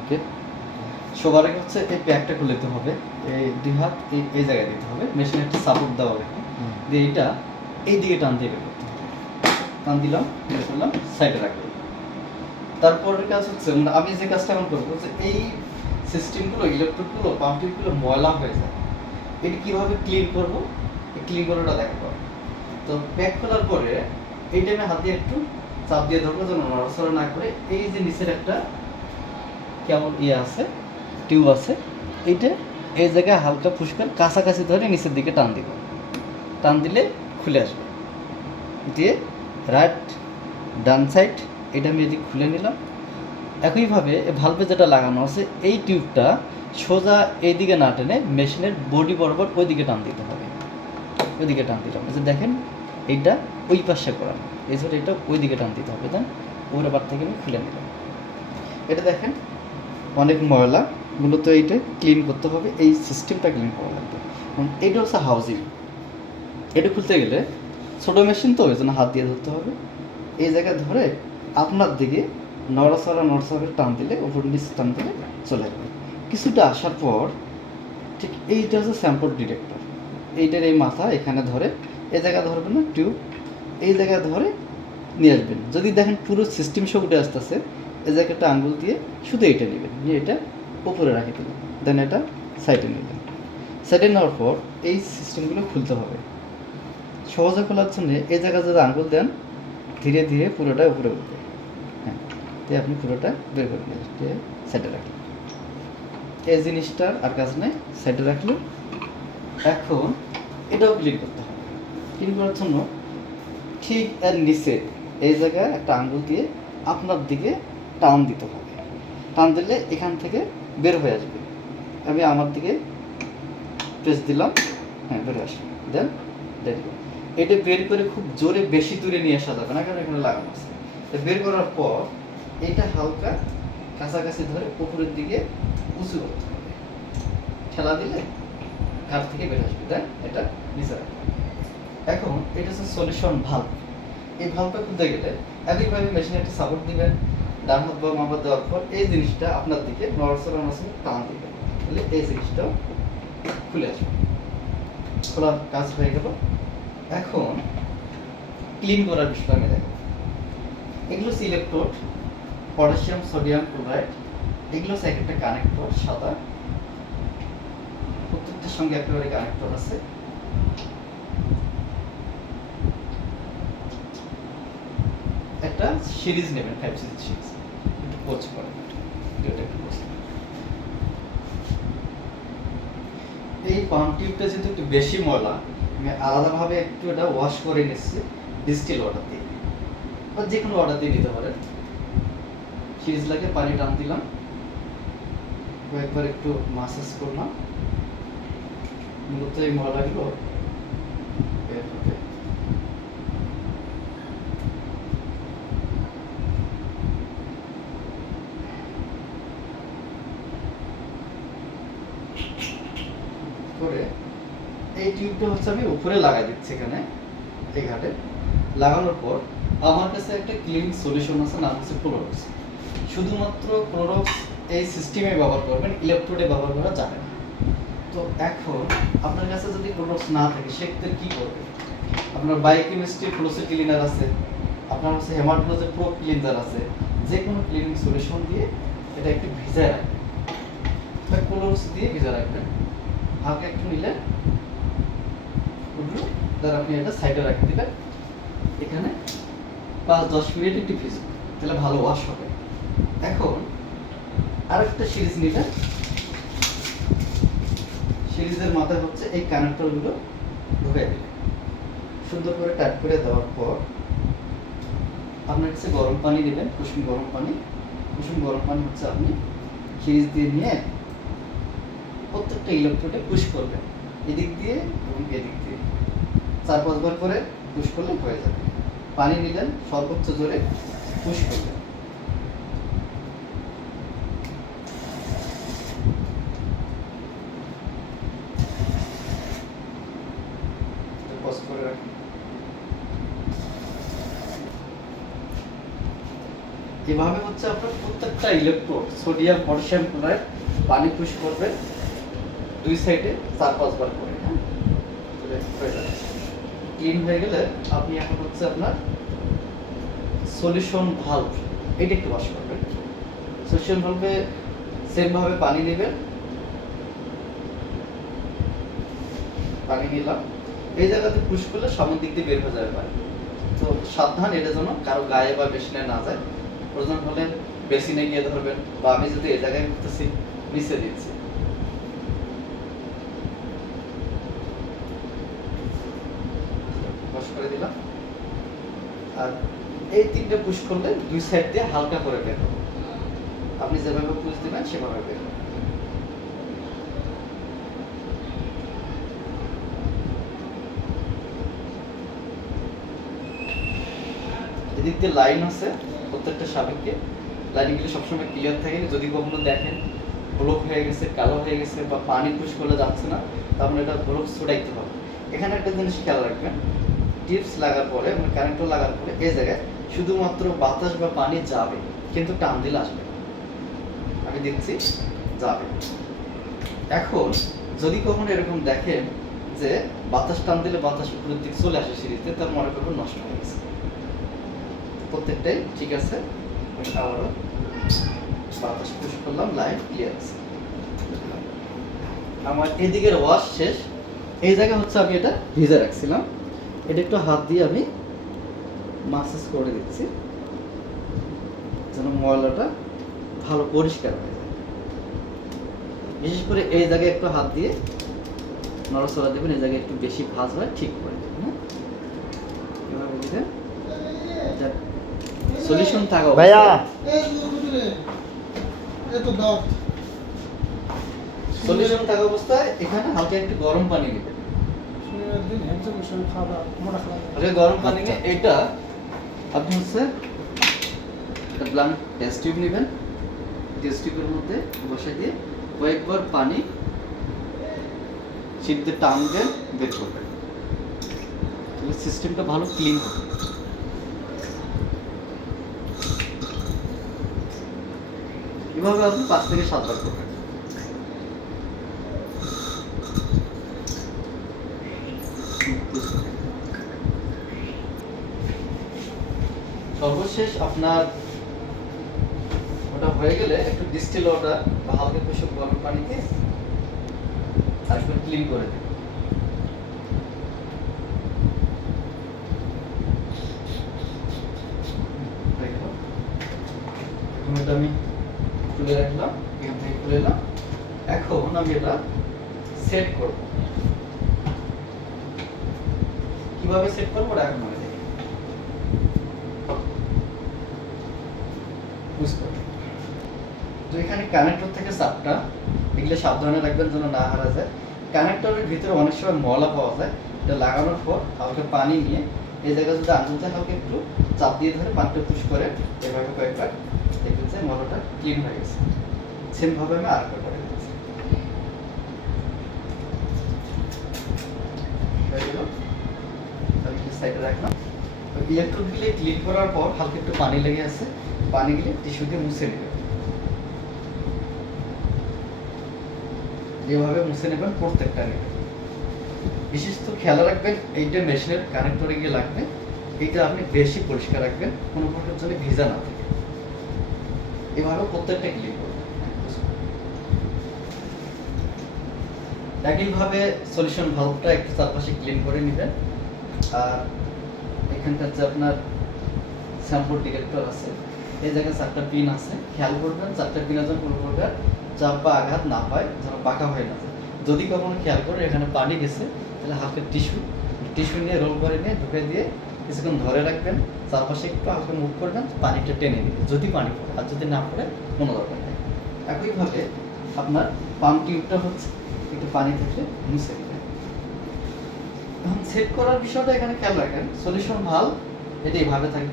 ওকে, সবার আগে হচ্ছে এই প্যাকটা খুলে দিতে হবে। এই দুই হাত এই জায়গায় দিতে হবে, মেশিনে একটা সাপোর্ট দেওয়া হবে, দিয়ে এটা এই দিকে টান দিয়ে বের করতে হবে। টান দিলাম, বের করলাম, সাইডে রাখলাম। তারপরের কাজ হচ্ছে আমি যে কাজটা এখন করবো যে এই সিস্টেমগুলো, ইলেকট্রিকগুলো, পাম্পটিগুলো ময়লা হয়ে যায়, এটি কীভাবে ক্লিন করবো, এই ক্লিন করাটা দেখাবো। তো প্যাক খোলার পরে এই টাইমে হাত দিয়ে একটু চাপ দিয়ে ধরবো যেন নড়াচড়া না করে। এই যে নিচের একটা কেমন আছে, টিউব আছে, এইটা এই জায়গায় হালকা ফুসকার কাছাকাছি ধরে নিচের দিকে টান দিব। টান দিলে খুলে আসবে। দিয়ে রাইট ডান সাইড এটা আমি এদিকে খুলে নিলাম। একইভাবে ভালভে যেটা লাগানো আছে এই টিউবটা সোজা এইদিকে না টেনে মেশিনের বডি বরাবর ওই দিকে টান দিতে হবে। ওইদিকে টান দিলাম, যে দেখেন এইটা ওই পাশে করা, এই জন্য এটা ওই দিকে টান দিতে হবে। দেন ওর আবার থেকে আমি খুলে নিলাম। এটা দেখেন অনেক ময়লা, মূলত এইটা ক্লিন করতে হবে, এই সিস্টেমটা ক্লিন করা লাগবে। এইটা হচ্ছে হাউজিং। এটা খুলতে গেলে ছোটো মেশিন তো ওই জন্য হাত দিয়ে ধরতে হবে। এই জায়গায় ধরে আপনার দিকে নড়াচড়া টান দিলে, উপর নিচ টান দিলে চলে যাবে। কিছুটা আসার পর ঠিক এইটা হচ্ছে স্যাম্পল ডিটেক্টর, এইটার এই মাথা এখানে ধরে এই জায়গায় ধরবেন না, টিউব এই জায়গায় ধরে নিয়ে আসবেন। যদি দেখেন পুরো সিস্টেম সব উঠে আসতেছে, এই জায়গাটা আঙ্গুল দিয়ে শুধু এটা নেবেন, নিয়ে এটা উপরে রাখে দেবেন। দেন এটা সাইডে নেবেন। সাইডে নেওয়ার পর এই সিস্টেমগুলো খুলতে হবে। সহজে খোলার জন্য এই জায়গায় যদি আঙ্গুল দেন, ধীরে ধীরে পুরোটা উপরে উঠবে। হ্যাঁ, দিয়ে আপনি পুরোটা বের করে নিয়ে দিয়ে সাইডে রাখলেন। এই জিনিসটার আর কাজ নেই, সাইডে রাখলেন। এখন এটাও ক্লিন করতে হবে। ক্লিন করার জন্য ঠিক এর নিচে এই জায়গায় একটা আঙ্গুল দিয়ে আপনার দিকে টান দিতে হবে। টান দিলে এখান থেকে বের হয়ে আসবে। আমি আমার দিকে প্রেস দিলাম, হ্যাঁ বের আসবে। দেন এটা বের করে খুব জোরে বেশি দূরে নিয়ে আসা যাবে না, কারণ এখানে লাগানো আছে। বের করার পর এটা হালকা কাছাকাছি ধরে উপরের দিকে উঁচু করতে হবে। ঠেলা দিলে ঘাট থেকে বের আসবে। দেন এটা নিচে রাখবে। এখন এটা হচ্ছে সলিউশন ভাল্ব। এই ভাল্বটা খুলতে গেলে একইভাবে মেশিনে একটা সাপোর্ট দিবেন, ডান হাত বা বাম হাত দেওয়ার পর এই জিনিসটা আপনার দিকে নড়াচড়া টান দিবেন, তাহলে এই জিনিসটাও খুলে আসবে। খোলার কাজ হয়ে গেল। এখন ক্লিন করার বিষয়টা আমি দেখো। এগুলো হচ্ছে ইলেকট্রোড, পটাশিয়াম সোডিয়াম ক্লোরাইড, এগুলো হচ্ছে একটা কানেক্টর সাদা, প্রত্যেকটার সঙ্গে একেবারে কানেক্টর আছে। একটা সিরিজ নেবেন, 5 সিরিজ সিরিজ, একটু পোজ করেন, এটা একটু পোজ। এই পাম্প টিউবটা যেহেতু একটু বেশি ময়লা, আমি আলাদাভাবে একটু এটা ওয়াশ করে নিচ্ছি ডিস্টিল ওয়াটার দিয়ে, বা যে কোনো ওয়াটার দিয়ে নিতে পারেন। সিরিজ লাগে পানি টান দিলাম, কয়েকবার একটু মাসাজ করলাম, মূলত এই ময়লাগুলো বের হবে। করে এই টিউবটা হচ্ছে আমি উপরে লাগাই দিচ্ছি এখানে এই ঘাটে। লাগানোর পর আমার কাছে একটা ক্লিনিং সলিউশন আছে, নাম হচ্ছে ক্লোরক্স। শুধুমাত্র ক্লোরক্স এই সিস্টেমে ব্যবহার করবেন, ইলেকট্রোডে ব্যবহার করা যাবে না। তো এখন আপনার কাছে যদি ক্লোরক্স না থাকে সেক্ষেত্রে কী করবেন? আপনার বায়োকেমিস্ট্রি ক্লোসে ক্লিনার আছে, আপনার হচ্ছে হেমাটোলজির প্রো ক্লিনজার আছে, যে কোনো ক্লিনিং সলিউশন দিয়ে এটা একটু ভিজায় রাখবেন, বা ক্লোরক্স দিয়ে ভিজা রাখবেন। হালকা একটু নিলে তার আপনি এটা সাইডে রাখে দিবেন। এখানে 5-10 মিনিট একটু ভিজবে, তাহলে ভালো ওয়াশ হবে। এখন আরেকটা সিরিজ নিবেন। সিরিজের মাথায় হচ্ছে এই কানেক্টরগুলো ঢুকাই দিবেন, সুন্দর করে টাইট করে দেওয়ার পর আপনার কাছে গরম পানি দিবেন, কুসুম গরম পানি। কুসুম গরম পানি হচ্ছে আপনি সিরিজ দিয়ে নিয়ে প্রত্যেকটা ইলেকট্রোডে পুশ করবেন, এদিক দিয়ে এবং এদিক দিয়ে 4-5 বার করে পুশ করলে হয়ে যাবে। পানি নিলেন, সর্বোচ্চ জোরে পুশ করবেন। এভাবে হচ্ছে আপনার প্রত্যেকটা ইলেকট্রোড সোডিয়াম পটাশিয়াম ক্লোরাইড পানি পুশ করবে দুই সাইডে 4-5 বার করে, হ্যাঁ, ক্লিন হয়ে গেলে আপনি এখন হচ্ছে আপনার সলিউশন ভালভ এটা একটু ওয়াশ করবেন। সলিউশন ভালভে সেম ভাবে পানি নেবেন, পানি নিলাম, এই জায়গাতে পুশ করলে সামনের দিক দিয়ে বের হয়ে যাবে পানি। তো সাবধান, এটা যেন কারো গায়ে বা বেসিনে না যায়। প্রয়োজন হলে বেসিনে গিয়ে ধরবেন, বা আমি যদি এই জায়গায় করতেছি নিচে দিচ্ছি। ওয়াশ করে দিলাম। আর এই তিনটে পুশ করলে দুই সাইড দিয়ে হালকা করে বের হবে। আপনি যেভাবে পুশ দিবেন সেভাবে বের হবে। এদিক দিয়ে লাইন আছে প্রত্যেকটা সাবেককে, লাইনগুলো সবসময় ক্লিয়ার থাকে। যদি কখনো দেখেন ব্লক হয়ে গেছে, কালো হয়ে গেছে, বা পানি পুশ করলে যাচ্ছে না, তারপরে এটা ব্লক ছুটাইতে হবে। এখানে একটা জিনিস খেয়াল রাখবেন, টিপস লাগার পরে মানে কারেন্টও লাগার পরে এই জায়গায় শুধুমাত্র বাতাস বা পানি যাবে, কিন্তু টান দিলে আসবে না। আমি দিচ্ছি, যাবে। এখন যদি কখনো এরকম দেখেন যে বাতাস টান দিলে বাতাস উপরের দিকে চলে আসে সিঁড়িতে, তার মনে করবেন নষ্ট হয়ে গেছে। প্রত্যেকটাই ঠিক আছে। আবারও বাতাস পুশ করলাম, লাইন ক্লিয়ার আছে। আমার এদিকের ওয়াশ শেষ। এই জায়গা হচ্ছে আমি এটা ভিজে রাখছিলাম, এটা একটু হাত দিয়ে আমি মাসাজ করে দিচ্ছি যেন ময়লাটা ভালো পরিষ্কার হয়ে যায়। বিশেষ করে এই জায়গায় একটু হাত দিয়ে নড়াচড়া দেবেন, এই জায়গায় একটু বেশি ভাঁজ হয় ঠিক করে দেবেন। হ্যাঁ, এভাবে দিবেন। সলিউশন থাকা ভাইয়া সলিউশন থাকা অবস্থায় এখানে হালকা একটু গরম পানি দিবেন। গরম পানি নিয়ে এটা আপনি হচ্ছে একটা ব্লাঙ্ক টেস্ট টিউব নেবেন, টেস্ট টিউবের মধ্যে বসে দিয়ে কয়েকবার পানি সিদ্ধে টান দেন, বের করবেন। তাহলে সিস্টেমটা ভালো ক্লিন হবে। এভাবে আপনি 5 থেকে 7 বার করবেন। সর্বশেষ আপনার ওটা হয়ে গেলে একটু ডিস্টিল ওয়াটার বা হালকা কুসুম গরম পানিতে আরেকবার ক্লিন করে দিন। এখন এটা আমি খুলে রাখলাম, এখান থেকে খুলে এলাম। এখন আমি এটা সেট করব। কিভাবে সেট করবো ওটা এখন আমি দেখি। তো এখানে কানেক্টর থেকে চাপটা এগুলো সাবধানে রাখবেন যেন না হারা যায়। কানেক্টরের ভিতরে অনেক সময় ময়লা পাওয়া যায়, এটা লাগানোর পর হালকা পানি নিয়ে এই জায়গায় যদি আঙুলটা হালকা একটু চাপ দিয়ে ধরে পানিটা পুশ করে এভাবে কয়েকবার দেখবেন যে ময়লাটা ক্লিন হয়ে গেছে। সেম ভাবে আমি আর করে দিচ্ছি। হয়ে গেল, তাহলে সাইডে রাখলাম। ইলেকট্রোড গুলো ক্লিন করার পর হালকা একটু পানি লেগে আছে, পানিগুলো টিস্যু দিয়ে মুছে নেবেন। এভাবে মুছে নেবেন প্রত্যেকটা নেবেন। বিশেষ তো খেয়াল রাখবেন এইটা মেশিনের কানেক্টরে গিয়ে লাগবে, এইটা আপনি বেশি পরিষ্কার রাখবেন, কোনো প্রকার জন্য ভিজা না থাকে। এভাবে প্রত্যেকটা ক্লিন করবেন। একইভাবে সলিউশন ভালভটা একটু চারপাশে ক্লিন করে নেবেন। আর এখানকার যে আপনার শ্যাম্পুর ডিরেক্টর আছে, এই জায়গায় 4টা পিন আছে, খেয়াল করবেন 4টা পিনের যেন কোনো প্রকার চাপ বা আঘাত না পায়, যেন বাঁকা হয়ে না যায়। যদি কখনো খেয়াল করে এখানে পানি গেছে, তাহলে হালকা টিস্যু নিয়ে রোল করে নিয়ে ঢুকে দিয়ে কিছুক্ষণ ধরে রাখবেন, চারপাশে একটু হালকা মুভ করবেন, পানিটা টেনে নেবে যদি পানি পড়ে, আর যদি না পড়ে কোনো দরকার নেই। একইভাবে আপনার পাম্প টিউবটা হচ্ছে একটু পানি থেকে মুছে নেবেন। এখন সেট করার বিষয়টা এখানে খেয়াল রাখেন, সলিউশন ভালভ এটা এইভাবে থাকবে।